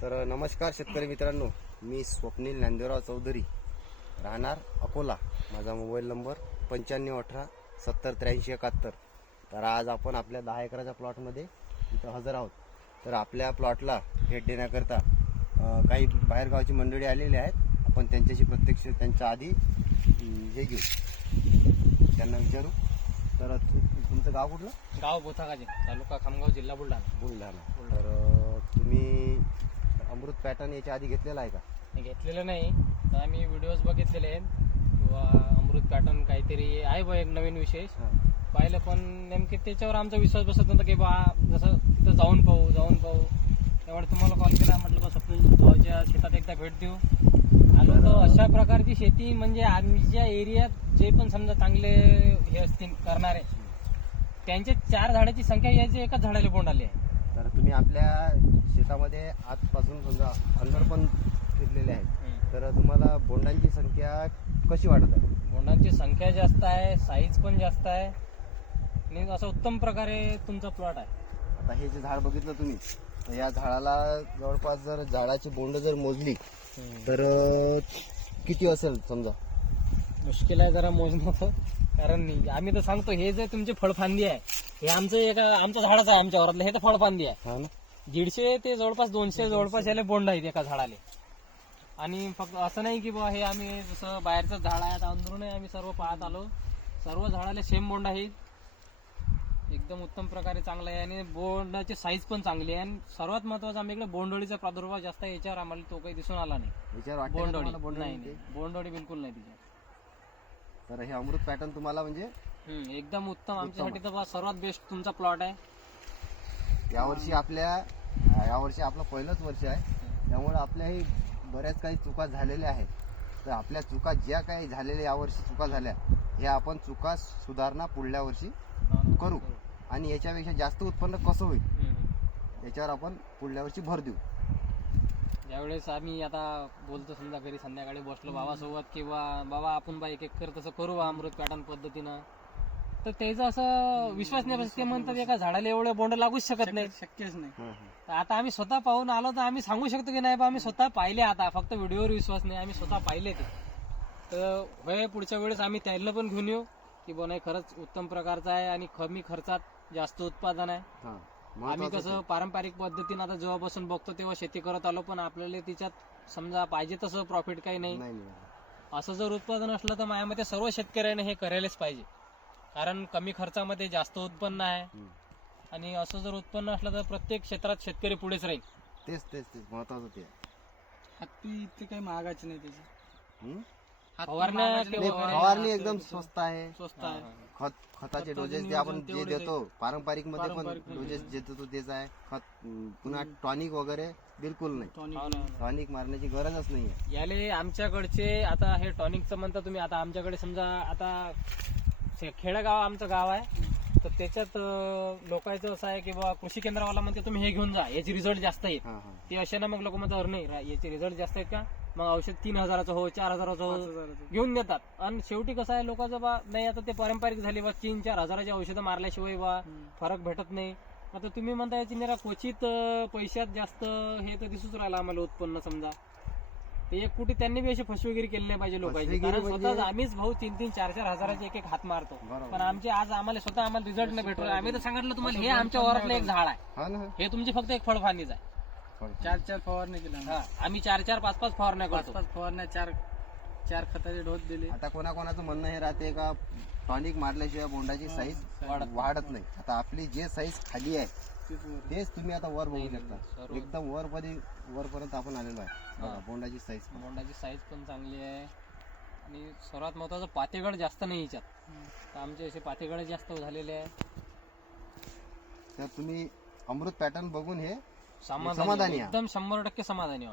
तर नमस्कार शेतकरी मित्रांनो, मी स्वप्नील ज्ञानदेवराव चौधरी, राहणार अकोला. माझा मोबाईल नंबर 9518708371. तर आज आपण आपल्या 10 एकराच्या प्लॉटमध्ये इथं हजर आहोत. तर आपल्या प्लॉटला भेट देण्याकरता काही बाहेरगावची मंडळी आलेली आहेत. आपण त्यांच्याशी प्रत्यक्ष त्यांच्या आधी हे घेऊ, त्यांना विचारू. तर तुमचं गाव कुठलं? गाव बोथागाजी, तालुका खामगाव, जिल्हा बुलढाणा. तर तुम्ही अमृत पॅटर्न याच्या आधी घेतलेला आहे का? घेतलेलं नाही, तर आम्ही व्हिडिओज बघितलेले आहेत किंवा अमृत पॅटर्न काहीतरी आहे बा, एक नवीन विशेष पाहिलं, पण नेमके त्याच्यावर आमचा विश्वास बसत नव्हता की बा जसं तिथं जाऊन पाहू. त्यामुळे तुम्हाला कॉल केला, म्हटलं बा स्वप्नील भाऊच्या शेतात एकदा भेट देऊ. आलो तर अशा प्रकारची शेती म्हणजे आमच्या एरियात जे पण समजा चांगले हे असतील करणारे, त्यांच्या 4 झाडाची संख्या याची एकाच झाडाला बोंड आली आहे. तर तुम्ही आपल्या शेतामध्ये आजपासून समजा अंदर पण फिरलेले आहेत, तर तुम्हाला बोंडांची संख्या कशी वाटत आहे? बोंडांची संख्या जास्त आहे, साईज पण जास्त आहे आणि असं उत्तम प्रकारे तुमचा प्लॉट आहे. आता हे जे झाड बघितलं तुम्ही, तर या झाडाला जवळपास जर झाडाची बोंड जर मोजली तर किती असेल समजा? मुश्किल आहे जरा मोजणं, कारण आम्ही तर सांगतो हे जे तुमचे फळफांदी आहे हे आमचं झाडच आहे, आमच्या वरातलं हे तर फळफांदी आहे. हा ना, 150 ते जवळपास 200 जवळपास याले बोंड आहेत एका झाडाले. आणि फक्त असं नाही की बा हे आम्ही जसं बाहेरचं झाड आहे अंदरून आम्ही सर्व पाहत आलो, सर्व झाडाले सेम बोंड आहेत, एकदम उत्तम प्रकारे चांगलं आहे आणि बोंडाची साईज पण चांगली आहे. आणि सर्वात महत्वाचं आमच्याकडे बोंडअळीचा प्रादुर्भाव जास्त आहे, याच्यावर आम्हाला तो काही दिसून आला नाही. विचार वाटतं का बोंडअळी तुम्हाला बोंड नाही, येते? बोंडअळी बिलकुल नाही तिच्यात. तर हे अमृत पॅटर्न तुम्हाला म्हणजे एकदम उत्तम आमच्यासाठी तर बा सर्वात बेस्ट तुमचा प्लॉट आहे. यावर्षी आपलं पहिलंच वर्ष आहे, त्यामुळे आपल्याही बऱ्याच काही चुका झालेल्या आहेत. तर आपल्या चुका ज्या काही झालेल्या यावर्षी चुका झाल्या, ह्या आपण चुका सुधारणा पुढल्या वर्षी करू आणि याच्यापेक्षा जास्त उत्पन्न कसं होईल याच्यावर आपण पुढल्या वर्षी भर देऊ. ज्यावेळेस आम्ही आता बोलतो समजा घरी संध्याकाळी बसलो बाबासोबत किंवा बाबा आपण बा एक एकर तसं करू बा अमृत पॅटर्न पद्धतीनं, तर त्याचा असं विश्वास नाही बसत. ते म्हणतात एका झाडाला एवढे बोंड लागूच शकत नाही, शक्यच नाही. तर आता आम्ही स्वतः पाहून आलो तर आम्ही सांगू शकतो की नाही बा आम्ही स्वतः पाहिले, आता फक्त व्हिडिओवर विश्वास नाही, आम्ही स्वतः पाहिले ते. तर होय पुढच्या वेळेस आम्ही त्यांना पण घेऊन येऊ की बा नाही खरंच उत्तम प्रकारचा आहे आणि कमी खर्चात जास्त उत्पादन आहे. आम्ही कसं पारंपरिक पद्धतीने आता जेव्हापासून बघतो तेव्हा शेती करत आलो, पण आपल्याला तिच्यात समजा पाहिजे तसं प्रॉफिट काही नाही. असं जर उत्पादन असलं तर माझ्यामध्ये सर्व शेतकऱ्याने हे करायलाच पाहिजे, कारण कमी खर्चामध्ये जास्त उत्पन्न आहे. आणि असं जर उत्पन्न असलं तर प्रत्येक क्षेत्रात शेतकरी पुढेच राहील. तेच महत्वाचं ते. हत्ती इतके काही महागाचे नाही त्याचे. फवारणी एकदम स्वस्त आहे. खताचे खताचं डोजेस जे नियोजन आपण जे तेवढेच देतो पारंपरिक मध्ये पण पारंपरिक डोजेस जे देतो तेच आहे. खत पुन्हा टॉनिक वगैरे बिलकुल नाही, टॉनिक मारण्याची गरजच नाहीये. याले आमच्याकडचे आता हे टॉनिकचं म्हणता तुम्ही, आता आमच्याकडे समजा आता खेडेगाव आमचं गाव आहे, तर त्याच्यात लोकांचं असं आहे की बाबा कृषी केंद्रावाला म्हणते तुम्ही हे घेऊन जा, याचे रिझल्ट जास्त आहेत. ते असे ना मग लोक म्हणतात अरे नाही याचे रिझल्ट जास्त आहेत का, मग औषध 3000चं हो 4000चं हो घेऊन देतात. आणि शेवटी कसं आहे लोकांचं बा नाही आता ते पारंपरिक झाले बा 3-4 हजाराची औषधं मारल्याशिवाय बा फरक भेटत नाही. आता तुम्ही म्हणता याची निरा क्वचित पैशात जास्त हे तर दिसूच राहिलं आम्हाला उत्पन्न. समजा ते एक कुठे त्यांनी बी अशी फसवेगिरी केली नाही पाहिजे लोकांची, कारण स्वतः आम्हीच भाऊ 3-4 हजाराचे एक हात मारतो, पण आमचे आज आम्हाला स्वतः आम्हाला रिझल्ट नाही भेटतो. आम्ही तर सांगितलं तुम्हाला हे आमच्या वरातलं एक झाड आहे, हे तुमची फक्त एक फळफांदीच आहे. 4 फवारण्या केल्या आम्ही 4-5 फवारण्या करतो. 5 फवारण्या 4 खताचे डोस दिले. आता कोणाकोणाचं म्हणणं हे राहते का टॉनिक मारल्याशिवाय बोंडाची साईज वाढत नाही. आता आपली जे साईज खाली आहे तेच तुम्ही आता वर बघू शकता, एकदम वरपर्यंत आपण आलेलो आहे. बोंडाची साईज पण चांगली आहे आणि सर्वात महत्वाचं पातेगड जास्त नाही याच्यात, तर आमचे असे पातेगड जास्त झालेले आहे. तर तुम्ही अमृत पॅटर्न बघून हे समाधानी, एकदम 100% समाधानी.